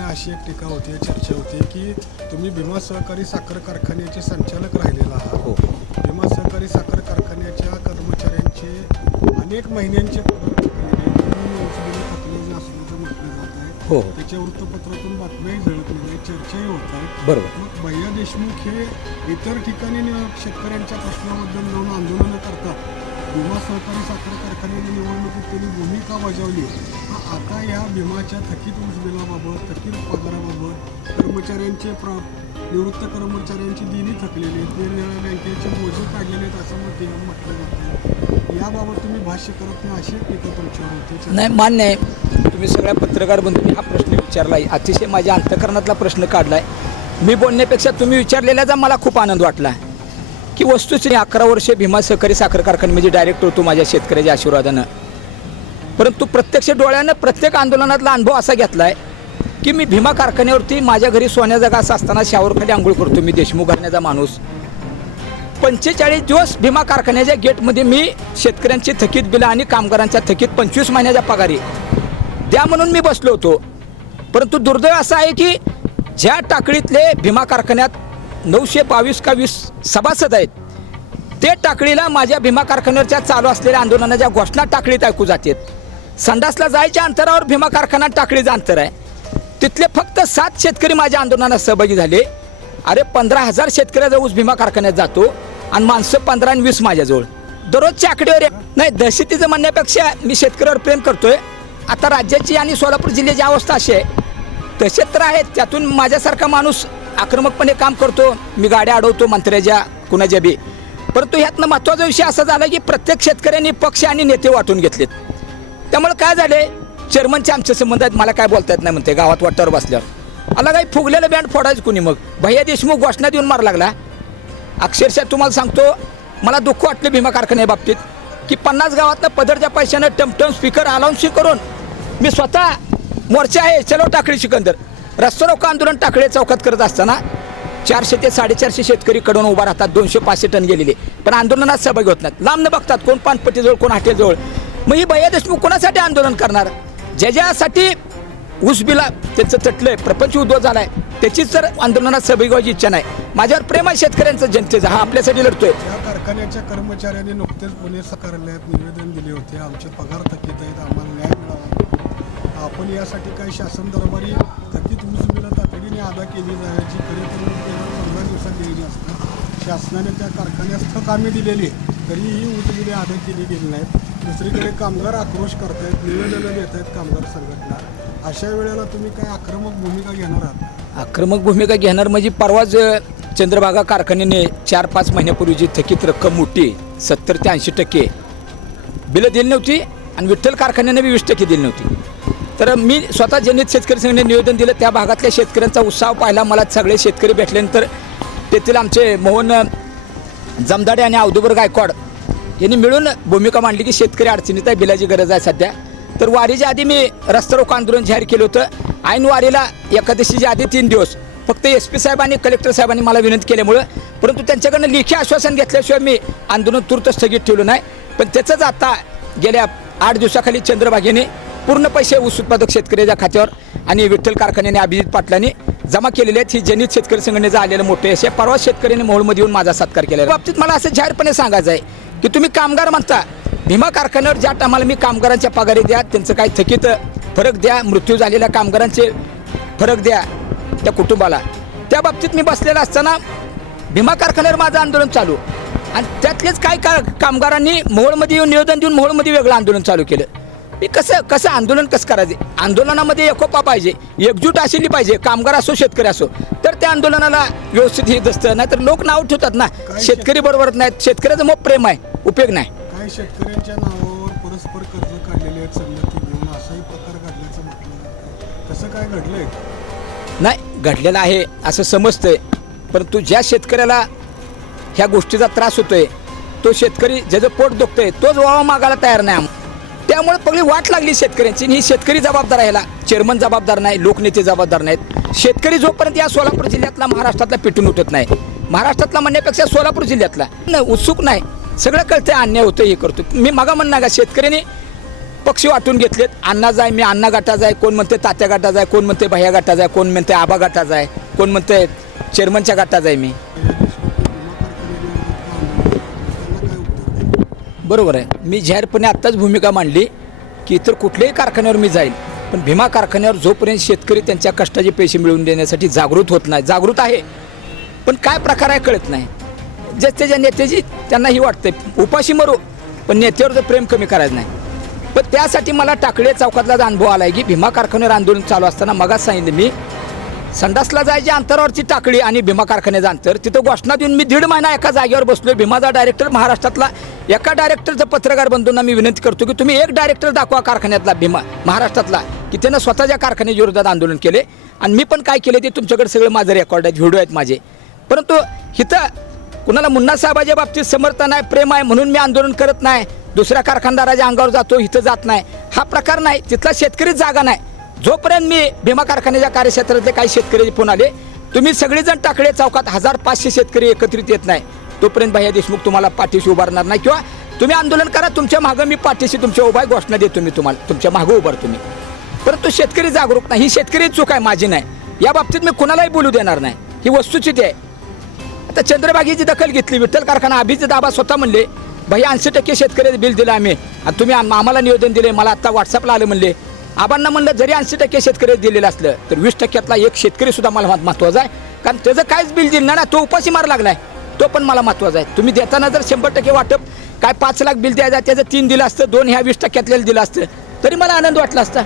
नाही अशी एक टीका होते चर्चा होते की तुम्ही भीमा सहकारी साखर कारखान्याचे संचालक राहिलेला आहात. हो. भीमा सहकारी साखर कारखान्याच्या कर्मचाऱ्यांचे अनेक महिन्यांचे हो. त्याच्या वृत्तपत्रातून बातम्याही झळकलेल्या आहेत चर्चाही होत आहेत बरोबर. मग भैया देशमुख हे इतर ठिकाणी शेतकऱ्यांच्या प्रश्नाबद्दल जाऊन आंदोलनं करतात. भीमा सहकारी साखर कारखान्याने त्यांनी भूमिका बजावली. आता या भीमाच्या थकीत ऊस बिलाबाबत थकीत पगाराबाबत कर्मचाऱ्यांचे प्र निवृत्त कर्मचाऱ्यांची दिनी थकलेली आहेत. निरनिराळ्या बँकेचे मोजे काढलेले आहेत असं मग म्हटलं जातं. याबाबत तुम्ही भाष्य करत नाही अशी टीका तुमच्यावर होते. नाही मान्य आहे. तुम्ही सगळ्या पत्रकार बंधूंनी हा प्रश्न विचारला आहे अतिशय माझ्या अंतकरणातला प्रश्न काढला आहे मी बोलण्यापेक्षा तुम्ही विचारलेल्याचा मला खूप आनंद वाटला की वस्तूची अकरा वर्षे भीमा सहकारी साखर कारखाने म्हणजे डायरेक्टर होतो माझ्या शेतकऱ्याच्या आशीर्वादानं. परंतु प्रत्यक्ष डोळ्यानं प्रत्येक आंदोलनातला अनुभव असा घेतला आहे की मी भीमा कारखान्यावरती माझ्या घरी सोन्याचा असं असताना शावरखाली आंघोळ करतो मी देशमुख घालण्याचा माणूस. पंचेचाळीस दिवस भीमा कारखान्याच्या गेटमध्ये मी शेतकऱ्यांची थकीत बिलं आणि कामगारांच्या थकीत पंचवीस महिन्याच्या पगारी. द्या म्हणून मी बसलो होतो. परंतु दुर्दैव असं आहे की ज्या टाकळीतले भीमा कारखान्यात नऊशे बावीस का वीस सभासद आहेत ते टाकळीला माझ्या भीमा कारखान्यावरच्या चालू असलेल्या आंदोलनाच्या घोषणा टाकळीत ऐकू जातात. संडासला जायच्या अंतरावर भीमा कारखाना टाकळीचं अंतर आहे. तिथले फक्त सात शेतकरी माझ्या आंदोलनात सहभागी झाले. अरे पंधरा हजार शेतकऱ्याचा ऊस भीमा कारखान्यात जातो आणि माणसं पंधरा आणि वीस माझ्याजवळ. दररोजच्या आकडेवर नाही दहशतीचं म्हणण्यापेक्षा मी शेतकऱ्यावर प्रेम करतोय. आता राज्याची आणि सोलापूर जिल्ह्याची अवस्था अशी आहे. तसे तर आहेत त्यातून माझ्यासारखा माणूस आक्रमकपणे काम करतो. मी गाड्या अडवतो मंत्र्याच्या कुणाच्या बी. परंतु ह्यातनं महत्त्वाचा विषय असा झाला की प्रत्येक शेतकऱ्यांनी पक्ष आणि नेते वाटून घेतलेत. त्यामुळे काय झाले? चेअरमनचे आमचे संबंध आहेत मला काय बोलता येत नाही म्हणते. गावात वाटावर बसल्यावर. आला काही फुगलेलं बँड फोडायचं कुणी मग? भैया देशमुख घोषणा देऊन मार लागला. अक्षरशः तुम्हाला सांगतो मला दुःख वाटलं भीमा कारखान्या बाबतीत की पन्नास गावातनं पदरच्या पैशानं टमटम स्पीकर अलाउन्सिंग करून मी स्वतः मोर्चा आहे चलो टाकळी सिकंदर. रस्ता रोको आंदोलन टाकळे चौकात करत असताना चारशे ते साडेचारशे शेतकरी कडून उभा राहतात दोनशे पाचशे टन गेलेले. पण आंदोलनात सहभागी होत नाहीत. लांब न बघतात कोण पानपट्टीजवळ कोण हॉटेलजवळ मग ही भैया देशमुख कोणासाठी आंदोलन करणार? ज्याच्यासाठी ऊस बिला त्याचं चटलंय प्रपंच उद्भव झालाय त्याचीच तर आंदोलनात सहभागी व्हायची इच्छा नाही. माझ्यावर प्रेम आहे शेतकऱ्यांचं जनतेचा हा आपल्यासाठी लढतोय. या कारखान्याच्या कर्मचाऱ्यांनी नुकतेच पुणे कार्यालयात निवेदन दिले होते. आमचे पगार थकीत आहेत आम्हाला न्याय मिळावा आपण यासाठी काही शासन दरबारी थकीत ऊस बिलं तातडीने अदा केली जायची खरे तर पंधरा दिवसात दिलेली असतात शासनाने त्या कारखान्यास आम्ही दिलेली आहे. तरीही ही ऊस बिले अदा केली गेली नाहीत. दुसरीकडे कामगार आक्रोश करतायत निवेदनं देत आहेत कामगार संघटना. अशा वेळेला तुम्ही काय आक्रमक भूमिका घेणार आहात? आक्रमक भूमिका घेणार म्हणजे परवाच चंद्रभागा कारखान्याने चार पाच महिन्यापूर्वी जी थकीत रक्कम मोठी सत्तर ते ऐंशी टक्के बिलं दिली नव्हती आणि विठ्ठल कारखान्याने बी वीस टक्के दिली नव्हती. तर मी स्वतः जनित शेतकरी संघाने निवेदन दिलं त्या भागातल्या शेतकऱ्यांचा उत्साह पाहिला मला सगळे शेतकरी भेटल्यानंतर तेथील आमचे मोहन जमदाडे आणि औदुबर गायकवाड यांनी मिळून भूमिका मांडली की शेतकरी अडचणीत आहे बिलाची गरज आहे सध्या. तर वारीच्या आधी मी रस्ता रोको आंदोलन जाहीर केलं होतं. ऐन वारीला एकादशीच्या आधी तीन दिवस फक्त एस पी साहेब आणि कलेक्टर साहेबांनी मला विनंती केल्यामुळं परंतु त्यांच्याकडनं लेखी आश्वासन घेतल्याशिवाय मी आंदोलन तूर्त स्थगित ठेवलं नाही. पण त्याचंच आता गेल्या आठ दिवसाखाली चंद्रभागेने पूर्ण पैसे ऊस उत्पादक शेतकऱ्याच्या खात्यावर आणि विठ्ठल कारखान्याने अभिजित पाटलांनी जमा केलेले आहेत. ही जनित शेतकरी संघटनेचं आलेलं मोठे असे परवा शेतकऱ्यांनी मोहोळमध्ये येऊन माझा सत्कार केला बाबतीत मला असं जाहीरपणे सांगायचं आहे की तुम्ही कामगार म्हणता भीमा कारखान्यावर ज्या टायमाला मी कामगारांच्या पगारी द्या त्यांचं काही थकीत फरक द्या मृत्यू झालेल्या कामगारांचे फरक द्या त्या कुटुंबाला. त्या बाबतीत मी बसलेला असताना भीमा कारखान्यावर माझं आंदोलन चालू. आणि त्यातलेच काही का कामगारांनी मोहोळमध्ये येऊन निवेदन देऊन मोहोळमध्ये वेगळं आंदोलन चालू केलं. कसं कसं आंदोलन कसं करायचे? आंदोलनामध्ये एकोपा पाहिजे एकजूट असली पाहिजे कामगार असो शेतकरी असो तर त्या आंदोलनाला व्यवस्थित हे असतं नाहीतर लोक नाव ठेवतात ना. शेतकरी बरोबर नाहीत. शेतकऱ्याचं मग प्रेम आहे उपयोग नाही. काही शेतकऱ्यांच्या नावावर परस्पर कर्ज काढलेले आहेत संगती घेऊन असाही प्रकार घडल्याचं म्हटलं जातं. कसं काय घडलंय? नाही घडलेलं आहे असं समजतंय. परंतु ज्या शेतकऱ्याला ह्या गोष्टीचा त्रास होतोय तो शेतकरी ज्याचं पोट दुखतंय तोच वावा मागायला तयार नाही आम- त्यामुळे पगळी वाट लागली शेतकऱ्यांची. ही शेतकरी जबाबदार आहे चेअरमन जबाबदार नाही लोकनेते जबाबदार नाहीत. शेतकरी जोपर्यंत या सोलापूर जिल्ह्यातला महाराष्ट्रातला पेटून उठत नाही महाराष्ट्रातला म्हणण्यापेक्षा सोलापूर जिल्ह्यातला. नाही उत्सुक नाही. सगळं कळतंय अन्याय होतं हे करतो मी मागा म्हणणार का शेतकऱ्यांनी पक्षी वाटून घेतलेत. अण्णाचा आहे मी अण्णा गटाचा आहे कोण म्हणते तात्या गटाचा आहे कोण म्हणते भैया गटाचा आहे कोण म्हणते आबा गटाचा आहे कोण म्हणते चेअरमनच्या गटाचा आहे मी. बरोबर आहे. मी जाहीरपणे आत्ताच भूमिका मांडली की इतर कुठल्याही कारखान्यावर मी जाईल पण भीमा कारखान्यावर जोपर्यंत शेतकरी त्यांच्या कष्टाचे पैसे मिळवून देण्यासाठी जागृत होत नाही जागृत आहे. पण काय प्रकार आहे कळत नाही. जे त्याच्या नेत्याची त्यांनाही वाटते उपाशी मरू पण नेत्यावर जर प्रेम कमी करायचं नाही. पण त्यासाठी मला टाकळे चौकातला अनुभव आला आहे की भीमा कारखान्यावर आंदोलन चालू असताना मगाच सांगितलं मी संडासला जायची अंतरावरची टाकळी आणि भीमा कारखान्याचं अंतर. तिथं घोषणा देऊन मी दीड महिना एका जागेवर बसलोय. भीमाचा डायरेक्टर महाराष्ट्रातला एका डायरेक्टरचं पत्रकार बंधूंना मी विनंती करतो की तुम्ही एक डायरेक्टर दाखवा कारखान्यातला भीमा महाराष्ट्रातला की त्यानं स्वतःच्या कारखान्याच्या विरोधात आंदोलन केले. आणि मी पण काय केले ते तुमच्याकडे सगळे माझे रेकॉर्ड आहेत व्हिडिओ आहेत माझे. परंतु इथं कुणाला मुन्ना साहेबाच्या बाबतीत समर्थन आहे प्रेम आहे म्हणून मी आंदोलन करत नाही. दुसऱ्या कारखानदाराच्या अंगावर जातो इथं जात नाही. हा प्रकार नाही. तिथला शेतकरीच जागा नाही. जोपर्यंत मी भीमा कारखान्याच्या कार्यक्षेत्रातले काही शेतकरी फोन आले तुम्ही सगळेजण टाकळे चौकात हजार पाचशे शेतकरी एकत्रित येत नाही. तोपर्यंत भैया देशमुख तुम्हाला पाठीशी उभारणार नाही किंवा तुम्ही आंदोलन करा तुमच्या मागं मी पाठीशी तुमच्या उभा घोषणा देतो मी तुम्हाला तुमच्या मागं उभारतो मी. परंतु शेतकरी जागरूक नाही ही शेतकरी चूक आहे माझी नाही. या बाबतीत मी कुणालाही बोलू देणार नाही. ही वस्तुस्थिती आहे. आता चंद्रबागीची दखल घेतली विठ्ठल कारखाना अभिजित दाबा स्वतः म्हणले भाई ऐंशी टक्के शेतकरी बिल दिलं आम्ही. आणि तुम्ही आम्हाला निवेदन दिले मला आत्ता व्हॉट्सअपला आलं म्हणले आबांना म्हणलं जरी ऐंशी टक्के शेतकरी दिलेलं असलं तर वीस टक्क्यातला एक शेतकरी सुद्धा मला महत्त्वाचा आहे. कारण त्याचं काहीच बिल दिलं ना तो उपाशी मार लागलाय. तो पण मला महत्त्वाचा आहे. तुम्ही देताना जर शंभर टक्के वाटप काय पाच लाख बिल द्यायचं त्याचं तीन दिलं असतं दोन ह्या वीस टक्क्यातल्याला दिलं असतं तरी मला आनंद वाटला असता.